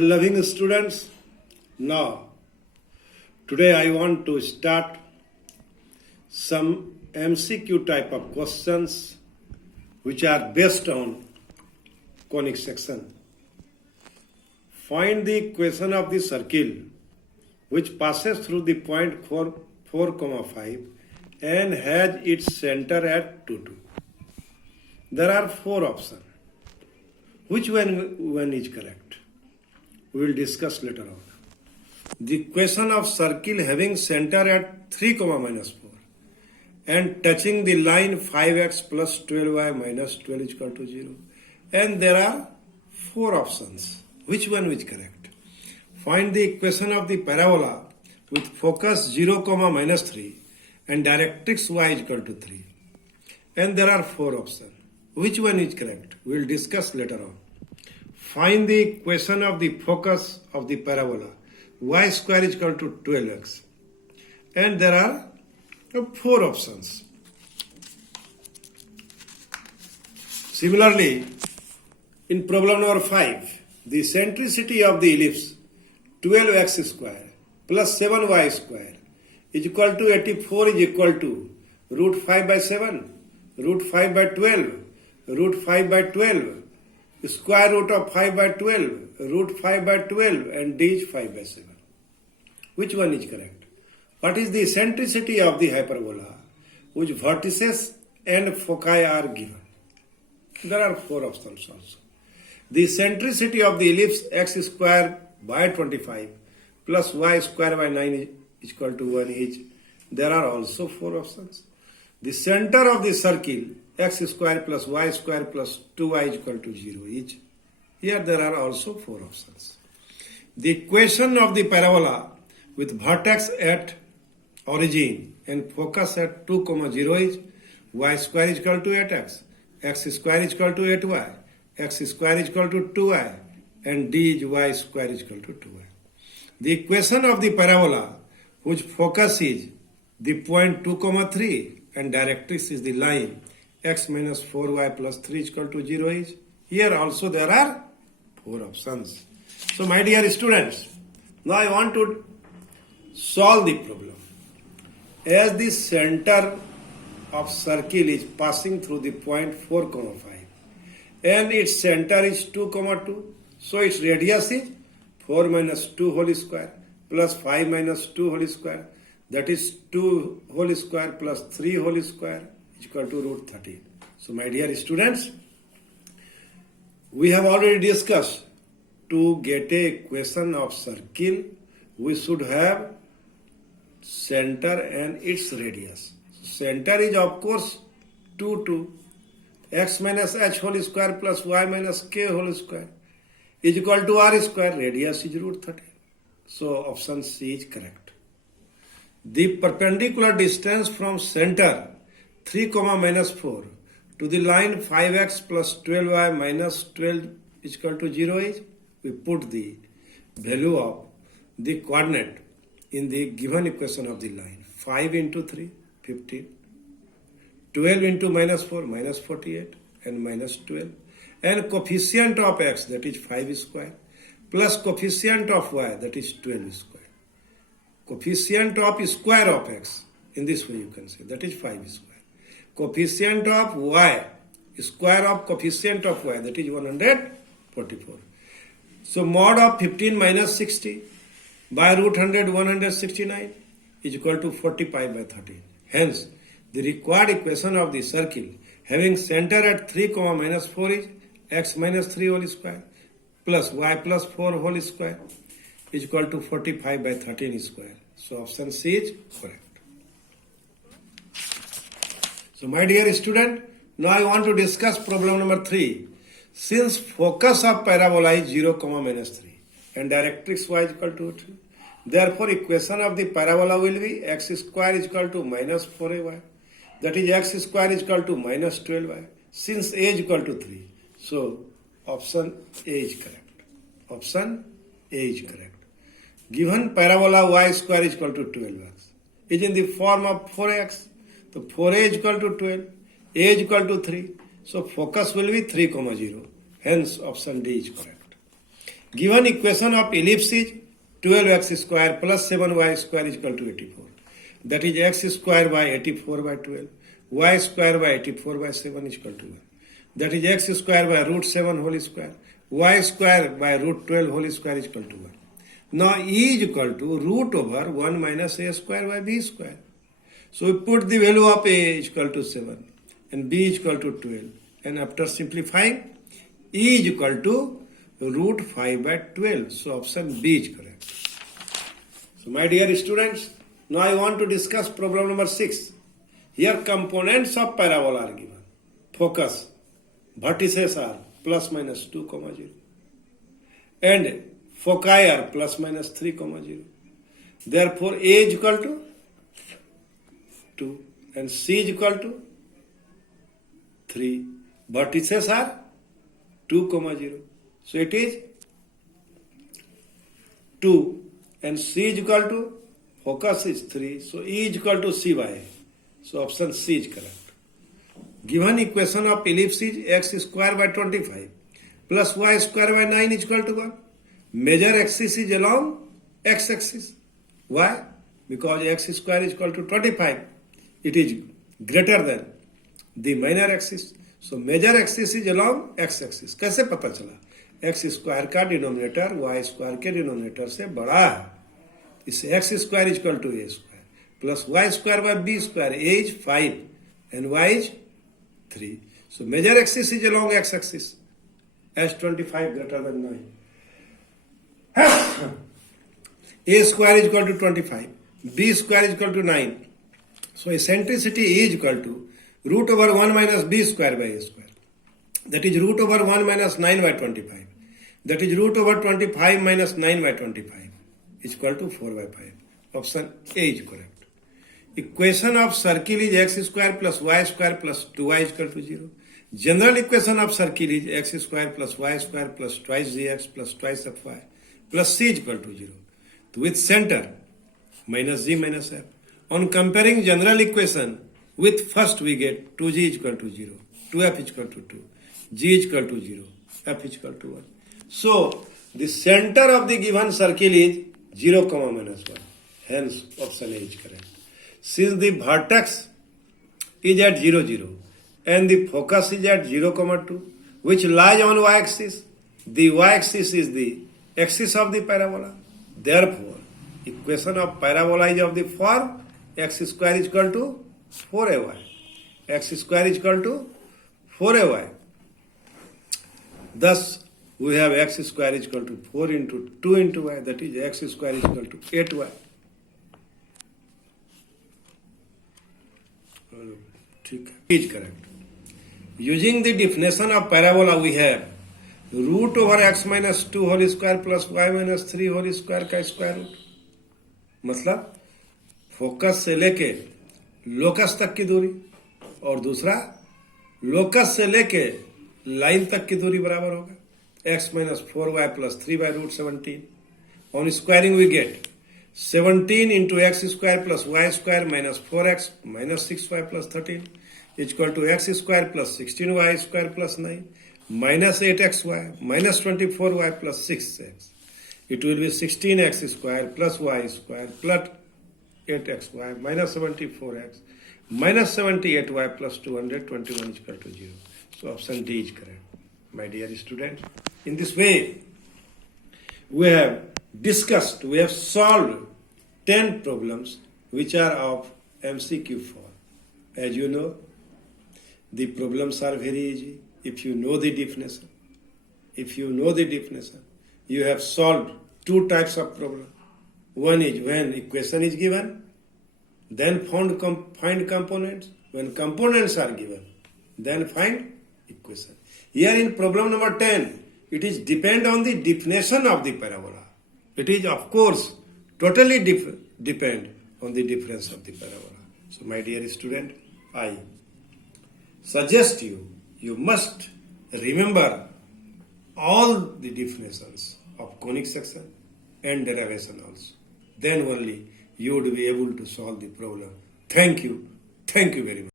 Loving students, now today I want to start some MCQ type of questions which are based on conic section. Find the equation of the circle which passes through the point 4, 5 and has its center at 2, 2. There are 4 options. Which one is correct? We will discuss later on. The equation of circle having center at 3, minus 4 and touching the line 5x plus 12y minus 12 is equal to 0. And there are 4 options. Which one is correct? Find the equation of the parabola with focus 0, minus 3 and directrix y is equal to 3. And there are 4 options. Which one is correct? We will discuss later on. Find the equation of the focus of the parabola. Y square is equal to 12x. And there are 4 options. Similarly, in problem number 5, the centricity of the ellipse 12x square plus 7y square is equal to 84 is equal to root 5 by 7, root 5 by 12, root 5 by 12, square root of 5 by 12, root 5 by 12 and d is 5 by 7. Which one is correct? What is the eccentricity of the hyperbola whose vertices and foci are given? There are 4 options also. The eccentricity of the ellipse x square by 25 plus y square by 9 is equal to 1 each. There are also 4 options. The center of the circle x square plus y square plus 2y is equal to 0 each. Here there are also 4 options. The equation of the parabola with vertex at origin and focus at 2, 0 is y square is equal to 8x, x square is equal to 8y, x square is equal to 2y and d is y square is equal to 2y. The equation of the parabola whose focus is the point 2, 3 and directrix is the line x minus 4y plus 3 is equal to 0 is. Here also there are 4 options. So my dear students, now I want to solve the problem. As the center of circle is passing through the point 4, 5 and its center is 2, 2, so its radius is 4 minus 2 whole square plus 5 minus 2 whole square, that is 2 whole square plus 3 whole square is equal to root 13. So my dear students, we have already discussed to get a equation of circle we should have center and its radius. So center is of course 2, 2. X minus h whole square plus y minus k whole square is equal to r square. Radius is root 13. So option C is correct. The perpendicular distance from center 3, minus 4 to the line 5x plus 12y minus 12 is equal to 0 is, we put the value of the coordinate in the given equation of the line. 5 into 3, 15. 12 into minus 4, minus 48 and minus 12. And coefficient of x, that is 5 square, plus coefficient of y, that is 12 square. Coefficient of square of x, in this way you can say, that is 5 square. Coefficient of y, square of coefficient of y, that is 144. So mod of 15 minus 60 by root 100, 169 is equal to 45 by 13. Hence, the required equation of the circle having center at 3, minus 4 is x minus 3 whole square plus y plus 4 whole square is equal to 45 by 13 square. So option C is correct. So my dear student, now I want to discuss problem number 3. Since focus of parabola is 0, minus 3 and directrix y is equal to 3, therefore equation of the parabola will be x square is equal to minus 4ay. That is x square is equal to minus 12y. Since a is equal to 3, so option A is correct. Option A is correct. Given parabola y square is equal to 12x is in the form of 4x. So 4a is equal to 12, a is equal to 3. So focus will be 3, 0. Hence option D is correct. Given equation of ellipse is 12x square plus 7y square is equal to 84. That is x square by 84 by 12. Y square by 84 by 7 is equal to 1. That is x square by root 7 whole square. Y square by root 12 whole square is equal to 1. Now E is equal to root over 1 minus a square by b square. So we put the value of a is equal to 7 and b is equal to 12. And after simplifying, E is equal to root 5 by 12. So option B is correct. So my dear students, now I want to discuss problem number 6. Here components of parabola are given. Focus. Vertices are plus minus 2, 0. And foci are plus minus 3, 0. Therefore A is equal to 2 and C is equal to 3. Vertices are 2, 0. So it is 2 and C is equal to focus is 3. So E is equal to CY. So option C is correct. Given equation of ellipse is x square by 25 plus y square by 9 is equal to 1. Major axis is along x axis. Why? Because x square is equal to 25. It is greater than the minor axis. So major axis is along x axis. कैसे पता चला? x square का denominator y square के denominator से बड़ा है. इससे x square is equal to a square plus y square by b square. a is 5 and y is 3. So major axis is along x axis. as 25 greater than 9. a square is equal to 25. b square is equal to 9. So eccentricity is equal to root over 1 minus b square by a square. That is root over 1 minus 9 by 25. That is root over 25 minus 9 by 25 is equal to 4 by 5. Option A is correct. Equation of circle is x square plus y square plus 2y is equal to 0. General equation of circle is x square plus y square plus twice gx plus twice fy plus c is equal to 0. With center minus g minus f. On comparing general equation with first we get 2g is equal to 0, 2f is equal to 2, g is equal to 0, f is equal to 1. So the center of the given circle is 0, minus 1. Hence option A is correct. Since the vertex is at 0, 0 and the focus is at 0, 2 which lies on y-axis, the y-axis is the axis of the parabola. Therefore, equation of parabola is of the form x square is equal to 4ay. X square is equal to 4ay. Thus, we have x square is equal to 4 into 2 into y. That is x square is equal to 8y. Is correct. Using the definition of parabola, we have root over x minus 2 whole square plus y minus 3 whole square का square root. मतलब focus से लेके locus तक की दूरी और दूसरा locus से लेके लाइन तक की दूरी बराबर होगा. x minus 4y plus 3 by root 17. On squaring we get 17 into x square plus y square minus 4x minus 6y plus 13 is equal to x square plus 16y square plus 9 minus 8xy minus 24y plus 6x. It will be 16x square plus y square plus 8xy minus 74x minus 78y plus 221 is equal to 0. So option D is correct. My dear students, in this way, we have discussed, we have solved 10 problems which are of MCQ form. As you know, the problems are very easy if you know the definition. If you know the definition, you have solved two types of problem. One is when equation is given, then find components. When components are given, then find equation. Here in problem number 10, it is depend on the definition of the parabola. It is of course totally depend on the difference of the parabola. So my dear student, I suggest you must remember all the definitions of conic section and derivation also. Then only you would be able to solve the problem. Thank you very much.